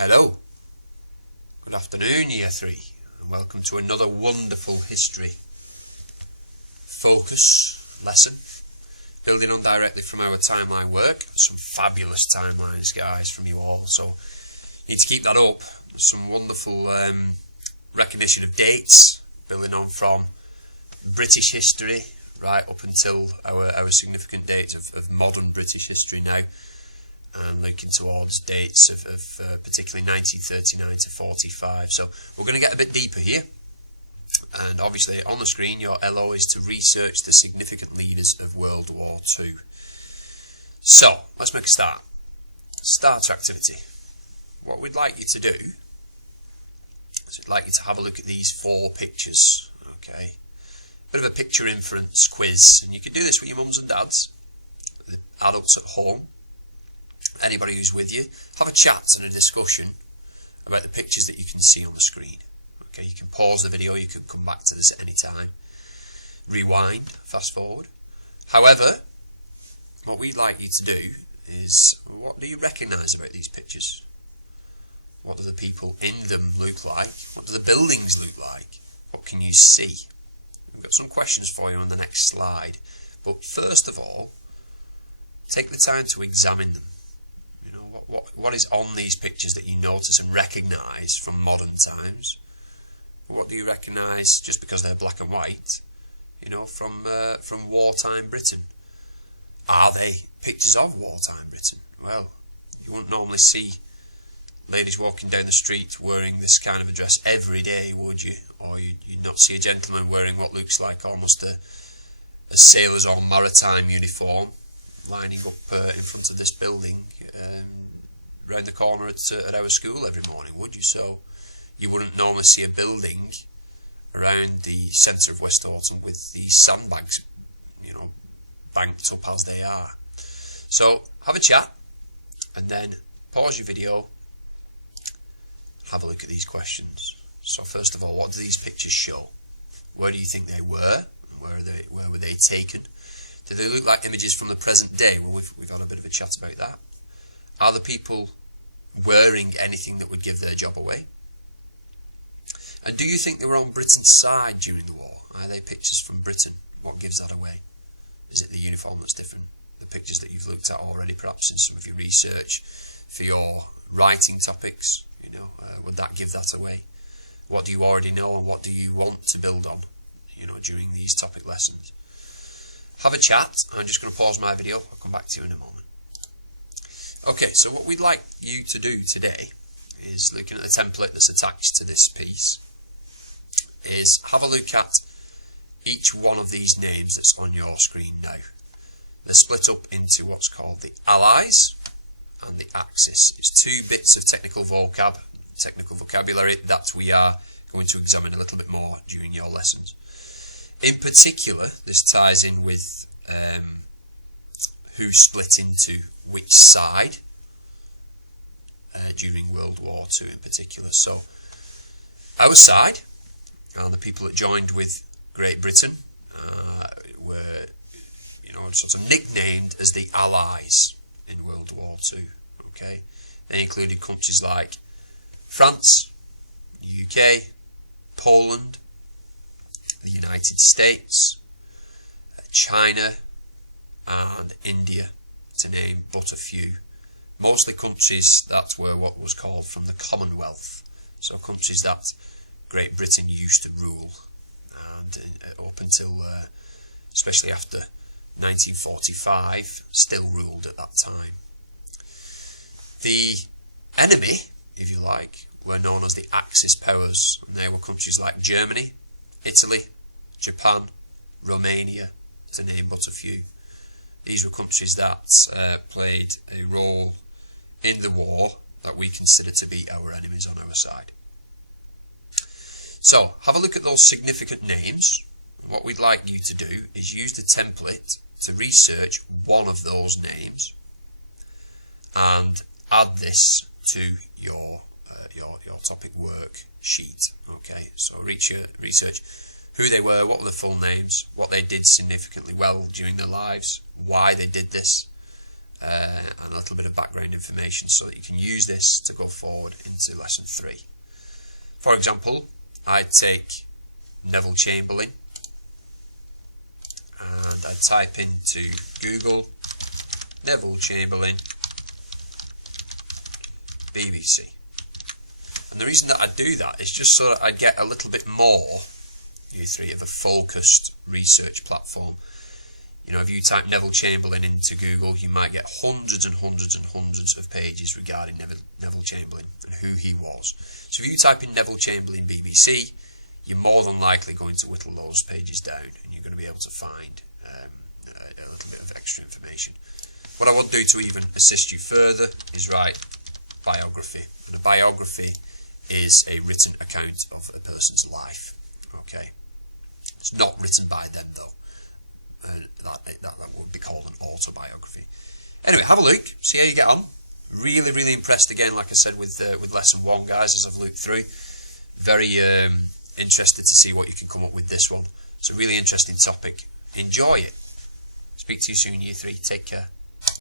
Hello, good afternoon Year 3, and welcome to another wonderful history focus lesson, building on directly from our timeline work. Some fabulous timelines, guys, from you all, so you need to keep that up. Some wonderful recognition of dates, building on from British history right up until our significant dates of modern British history now, and looking towards dates of particularly 1939 to 45. So we're going to get a bit deeper here, and obviously on the screen your LO is to research the significant leaders of World War II. So let's make a start. Start activity. What we'd like you to do is we'd like you to have a look at these 4 pictures. Okay, bit of a picture inference quiz, and you can do this with your mums and dads, the adults at home. Anybody who's with you, have a chat and a discussion about the pictures that you can see on the screen. Okay, you can pause the video, you can come back to this at any time, rewind, fast forward. However, what we'd like you to do is, what do you recognise about these pictures? What do the people in them look like? What do the buildings look like? What can you see? We've got some questions for you on the next slide, but first of all, take the time to examine them. What is on these pictures that you notice and recognise from modern times? What do you recognise just because they're black and white, from wartime Britain? Are they pictures of wartime Britain? Well, you wouldn't normally see ladies walking down the street wearing this kind of a dress every day, would you? Or you'd not see a gentleman wearing what looks like almost a sailor's or maritime uniform lining up in front of this building round the corner at our school every morning, would you? So you wouldn't normally see a building around the centre of West Horton with these sandbags, banked up as they are. So have a chat, and then pause your video, have a look at these questions. So first of all, what do these pictures show? Where do you think they were? Where were they taken? Do they look like images from the present day? Well, we've had a bit of a chat about that. Are the people wearing anything that would give their job away? And do you think they were on Britain's side during the war? Are they pictures from Britain? What gives that away? Is it the uniform that's different? The pictures that you've looked at already, perhaps in some of your research for your writing topics, would that give that away? What do you already know, and what do you want to build on, during these topic lessons? Have a chat. I'm just going to pause my video. I'll come back to you in a moment. Okay, so what we'd like you to do today is, looking at the template that's attached to this piece, is have a look at each one of these names that's on your screen now. They're split up into what's called the Allies and the Axis. It's 2 bits of technical vocabulary that we are going to examine a little bit more during your lessons. In particular, this ties in with who split into which side during World War II in particular. So our side, the people that joined with Great Britain, were sort of nicknamed as the Allies in World War II. Okay, they included countries like France, UK, Poland, the United States, China, and India, to name but a few. Mostly countries that were what was called from the Commonwealth, so countries that Great Britain used to rule, and up until, especially after 1945, still ruled at that time. The enemy, if you like, were known as the Axis powers, and they were countries like Germany, Italy, Japan, Romania, to name but a few. These were countries that played a role in the war that we consider to be our enemies on our side. So, have a look at those significant names. What we'd like you to do is use the template to research one of those names and add this to your topic worksheet. Okay, so research who they were, what were the full names, what they did significantly well during their lives, why they did this, and a little bit of background information so that you can use this to go forward into lesson 3. For example, I'd take Neville Chamberlain and I'd type into Google Neville Chamberlain BBC. And the reason that I do that is just so that I get a little bit more, you three, of a focused research platform. You know, if you type Neville Chamberlain into Google, you might get hundreds and hundreds and hundreds of pages regarding Neville Chamberlain and who he was. So if you type in Neville Chamberlain BBC, you're more than likely going to whittle those pages down and you're going to be able to find a little bit of extra information. What I would do to even assist you further is write biography. And a biography is a written account of a person's life. Okay, it's not written by them though. That would be called an autobiography. Anyway, have a look, see how you get on. Really, really impressed again, like I said, with lesson 1, guys, as I've looked through. Very interested to see what you can come up with this one. It's a really interesting topic. Enjoy it. Speak to you soon, you three. Take care.